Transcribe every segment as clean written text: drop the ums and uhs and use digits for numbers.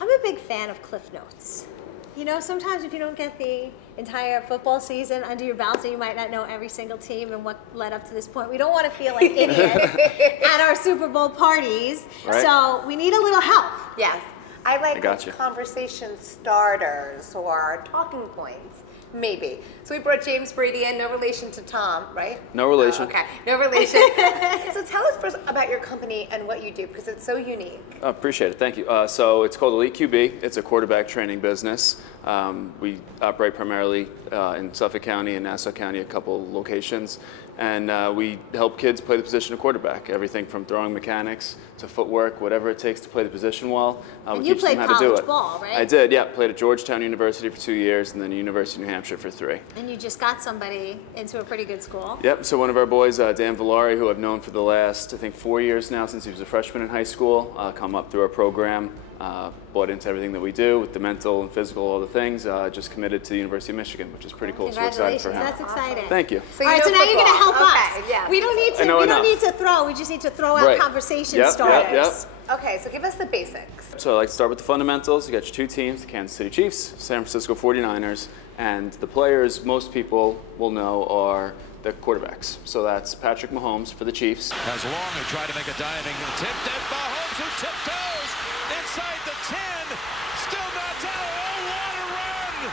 I'm a big fan of Cliff Notes. You know, sometimes if you don't get the entire football season under your belt, so you might not know every single team and what led up to this point. We don't want to feel like idiots at our Super Bowl parties. Right. So we need a little help. Yes. I like gotcha. conversation starters or talking points, maybe. So we brought James Brady in, no relation to Tom, right? No relation. Oh, okay, no relation. So tell us first about your company and what you do, because it's so unique. Oh, appreciate it. Thank you. So it's called Elite QB. It's a quarterback training business. We operate primarily in Suffolk County and Nassau County, a couple locations. And we help kids play the position of quarterback, everything from throwing mechanics to footwork, whatever it takes to play the position well. And we you teach them played how to do college it. ball, right? I did, yeah. Played at Georgetown University for 2 years and then University of New Hampshire for 3. And you just got somebody into a pretty good school. Yep, so one of our boys, Dan Villari, who I've known for the last, I think, 4 years now since he was a freshman in high school, come up through our program, bought into everything that we do with the mental and physical, all the things, just committed to the University of Michigan, which is pretty cool. So excited for him. That's exciting. Thank you. So All right, so now you're going to help okay, us. Yeah. We don't need to. I know We don't enough. need to throw. We just need to throw out Right. conversation Yep, starters. yep. Okay, so give us the basics. So I like to start with the fundamentals. You got your 2 teams, the Kansas City Chiefs, San Francisco 49ers, and the players most people will know are the quarterbacks. So that's Patrick Mahomes for the Chiefs. As Long who tried to make a diving tip, and Mahomes who tiptoes inside the 10, still not down. Oh, what a run!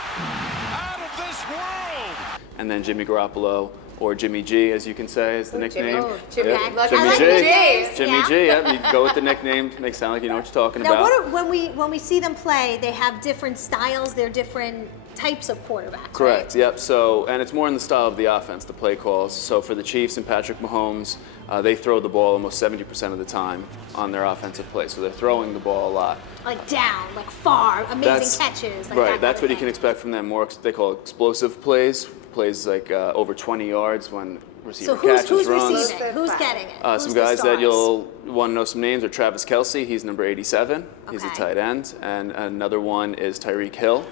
Out of this world! And then Jimmy Garoppolo, or Jimmy G, as you can say, is the nickname. Jimmy. Yep. I like Jimmy the G. J's. Jimmy Yeah. G, yep. You go with the nickname, makes it sound like you know what you're talking Now, about. when we see them play, they have different styles. They're different types of quarterbacks. Correct. Right? Yep. So, and it's more in the style of the offense, the play calls. So for the Chiefs and Patrick Mahomes, they throw the ball almost 70% of the time on their offensive play. So they're throwing the ball a lot. Like down, like far, amazing catches. Like right. that That's kind what you of can thing. expect from them. More they call explosive plays. Plays like over 20 yards when receiver So who's catches, runs. receiving? Who's getting it? Who's Some the guys that stars? you'll want to know some names are Travis Kelce. He's number 87. He's a Okay. tight end. And another one is Tyreek Hill.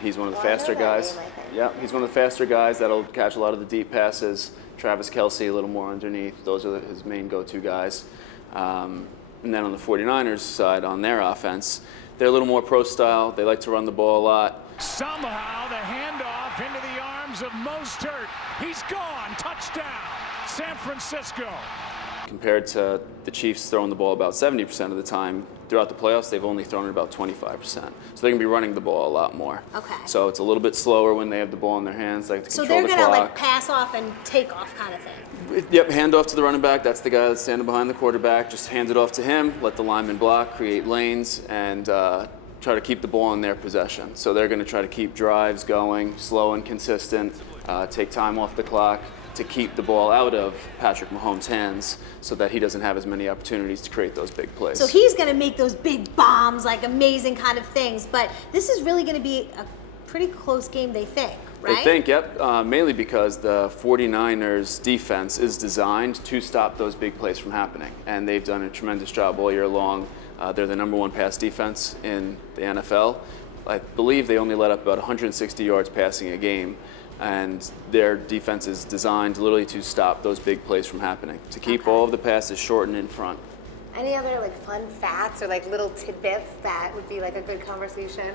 He's one of the I know faster that guys. name, I think. Yeah, he's one of the faster guys that'll catch a lot of the deep passes. Travis Kelce a little more underneath. Those are his main go-to guys. And then on the 49ers side, on their offense, they're a little more pro style. They like to run the ball a lot. Somehow the handoff into the arms of Mostert. He's gone. Touchdown, San Francisco. Compared to the Chiefs throwing the ball about 70% of the time, throughout the playoffs, they've only thrown it about 25%. So they're going to be running the ball a lot more. Okay. So it's a little bit slower when they have the ball in their hands. They like to So control they're the gonna clock. like pass off and take off kind of thing. Yep, hand off to the running back. That's the guy that's standing behind the quarterback. Just hand it off to him, let the lineman block, create lanes, and try to keep the ball in their possession. So they're going to try to keep drives going, slow and consistent, take time off the clock to keep the ball out of Patrick Mahomes' hands so that he doesn't have as many opportunities to create those big plays. So he's going to make those big bombs, like amazing kind of things. But this is really going to be a pretty close game, they think, right? They think, yep, mainly because the 49ers defense is designed to stop those big plays from happening. And they've done a tremendous job all year long. They're the number 1 pass defense in the NFL. I believe they only let up about 160 yards passing a game. And their defense is designed literally to stop those big plays from happening, to keep all of the passes short and in front. Any other like fun facts or like little tidbits that would be like a good conversation?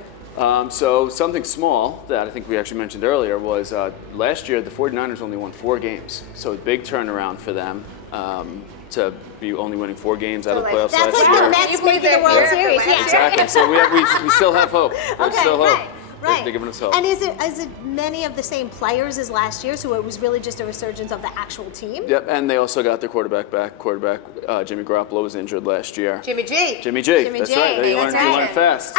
So something small that I think we actually mentioned earlier was last year the 49ers only won 4 games. So a big turnaround for them to be only winning 4 games out of the playoffs That's last like year. the Mets making the World Series. Yeah. Exactly. So we still have hope. There's Okay, still hope. right. Right. They're giving us hope. And is it many of the same players as last year? So it was really just a resurgence of the actual team? Yep, and they also got their quarterback back. Jimmy Garoppolo was injured last year. Jimmy G. Jimmy G. Jimmy That's G. right. You That's learn right. fast.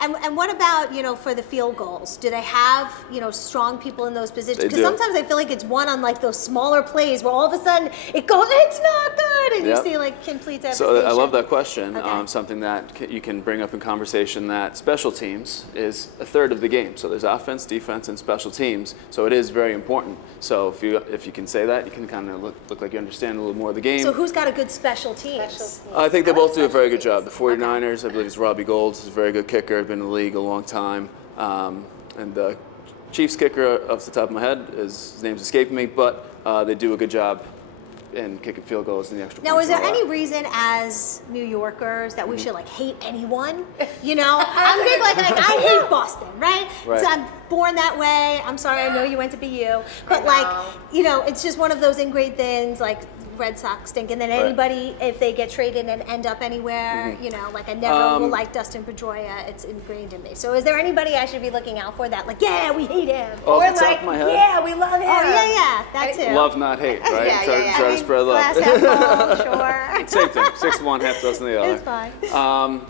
And what about, for the field goals? Do they have, strong people in those positions? They Because do. sometimes I feel like it's one on like those smaller plays where all of a sudden it goes, it's not good, and Yep. you see like complete devastation. So I love that question. Okay. Something that you can bring up in conversation, that special teams is a third of the game. So there's offense, defense, and special teams. So it is very important. So if you can say that, you can kind of look like you understand a little more of the game. So who's got a good special teams? I think they both do a very good job. The 49ers, I believe it's Robbie Gould, is a very good kicker, been in the league a long time. And the Chiefs kicker, off the top of my head, his name's escaping me, but they do a good job in kicking field goals and the extra Now, points is there and all any that. reason as New Yorkers that we should like hate anyone? You know, I'm big like I hate Boston, right? Right. So I'm born that way. I'm sorry, I know you went to BU, but I like, know. you know, it's just one of those ingrained things. Like Red Sox stink, and then Right. anybody, if they get traded and end up anywhere, you know, like I never will like Dustin Pedroia. It's ingrained in me. So is there anybody I should be looking out for that like, yeah, we hate him? Off Or the top like, of my head, yeah, we love him. Oh yeah, that too. love not hate, right? Yeah, try, yeah, yeah. try I to mean, spread love. Glass half full, sure. Same thing. 6 to 1, half dozen the other. It's fine.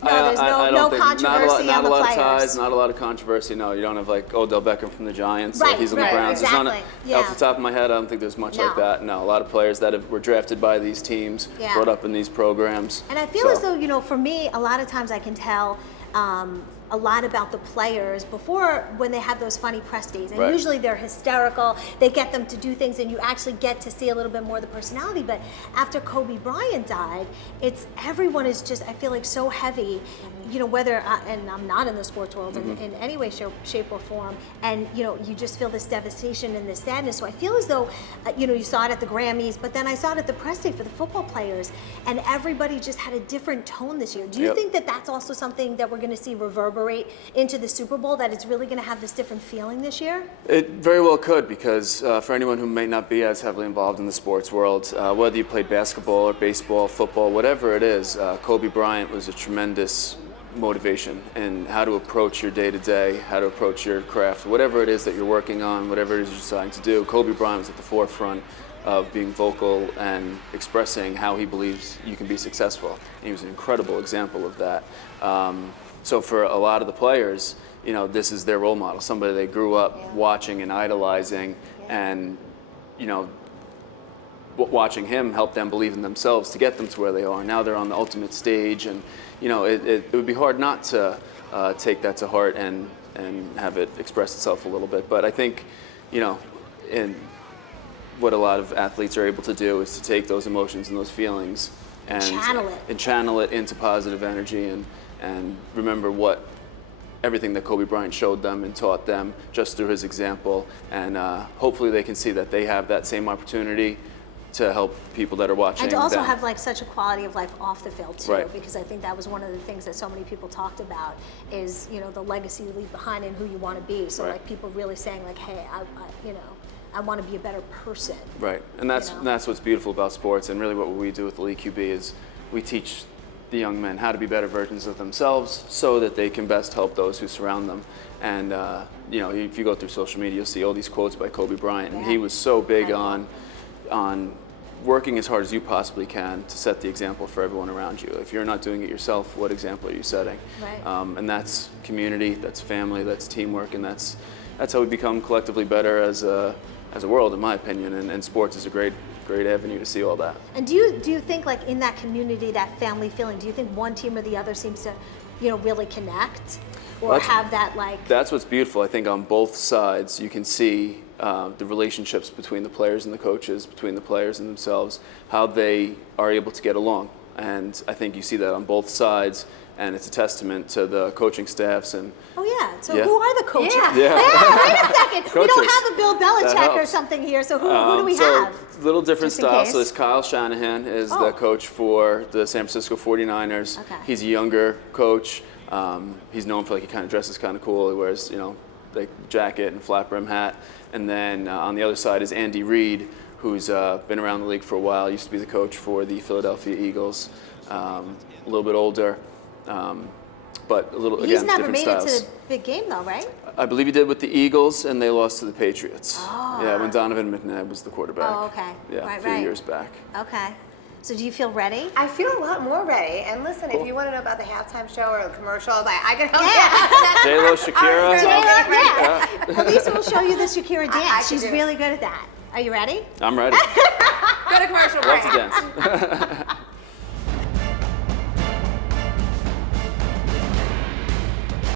I there's no don't think- controversy not on a the lot of players. ties, not a lot of controversy. No, you don't have like Odell Beckham from the Giants. Right, like he's on right, the Browns. There's exactly. Off the top of my head, I don't think there's much like No. that. No, a lot of players that were drafted by these teams, Yeah. brought up in these programs. And I feel So, as though, you know, for me, a lot of times I can tell a lot about the players before when they have those funny press days. And Right. usually they're hysterical. They get them to do things and you actually get to see a little bit more of the personality. But after Kobe Bryant died, everyone is just, I feel like so heavy, you know, whether, and I'm not in the sports world in any way, shape or form. And, you know, you just feel this devastation and this sadness. So I feel as though, you know, you saw it at the Grammys, but then I saw it at the press day for the football players, and everybody just had a different tone this year. Do you Yep. think that that's also something that we're going to see reverberate into the Super Bowl, that it's really going to have this different feeling this year? It very well could, because for anyone who may not be as heavily involved in the sports world, whether you played basketball or baseball, football, whatever it is, Kobe Bryant was a tremendous motivation in how to approach your day-to-day, how to approach your craft, whatever it is that you're working on, whatever it is you're deciding to do. Kobe Bryant was at the forefront of being vocal and expressing how he believes you can be successful. And he was an incredible example of that. So for a lot of the players, you know, this is their role model, somebody they grew up watching and idolizing, and, you know, watching him help them believe in themselves to get them to where they are. Now they're on the ultimate stage, and, you know, it would be hard not to take that to heart and have it express itself a little bit. But I think, you know, in what a lot of athletes are able to do is to take those emotions and those feelings and channel it into positive energy, and remember everything that Kobe Bryant showed them and taught them just through his example. And hopefully they can see that they have that same opportunity to help people that are watching. And to also them. have like such a quality of life off the field too, Right. because I think that was one of the things that so many people talked about is, you know, the legacy you leave behind and who you want to be. So Right. like people really saying like, hey, you know, I want to be a better person. Right, and that's You know? that's what's beautiful about sports, and really what we do with the League QB is we teach the young men how to be better versions of themselves so that they can best help those who surround them. And you know, if you go through social media, you'll see all these quotes by Kobe Bryant, and he was so big on working as hard as you possibly can to set the example for everyone around you. If you're not doing it yourself, what example are you setting? Right. And that's community, that's family, that's teamwork, and that's how we become collectively better as a world, in my opinion. And sports is a great avenue to see all that. And do you think like in that community, that family feeling, do you think one team or the other seems to, you know, really connect or Well, have that like? That's what's beautiful. I think on both sides you can see the relationships between the players and the coaches, between the players and themselves, how they are able to get along. And I think you see that on both sides, and it's a testament to the coaching staffs and. Oh yeah. So Yeah. who are the coaches? Yeah. Yeah. Wait a second. We don't Coaches. have a Bill That Belichick or helps. something here. So who do we So, have? little different Just in styles. case. So there's Kyle Shanahan is Oh. the coach for the San Francisco 49ers. Okay. He's a younger coach. He's known for like he kind of dresses kind of cool. He wears, you know, like jacket and flat brim hat. And then on the other side is Andy Reid, who's been around the league for a while. Used to be the coach for the Philadelphia Eagles. A little bit older, but a little He's again never different made styles. it to the big game though, right? I believe he did with the Eagles, and they lost to the Patriots. Oh. Yeah, when Donovan McNabb was the quarterback. Oh, okay. Yeah, Right, a few right. years back. Okay. So do you feel ready? I feel a lot more ready. And listen, if you want to know about the halftime show or the commercials, I can help Yeah. you. J-Lo, Shakira. J-Lo, yeah. Elisa will show you the Shakira I dance. can She's do it. really good at that. Are you ready? I'm ready. Go to commercial break. Love to dance.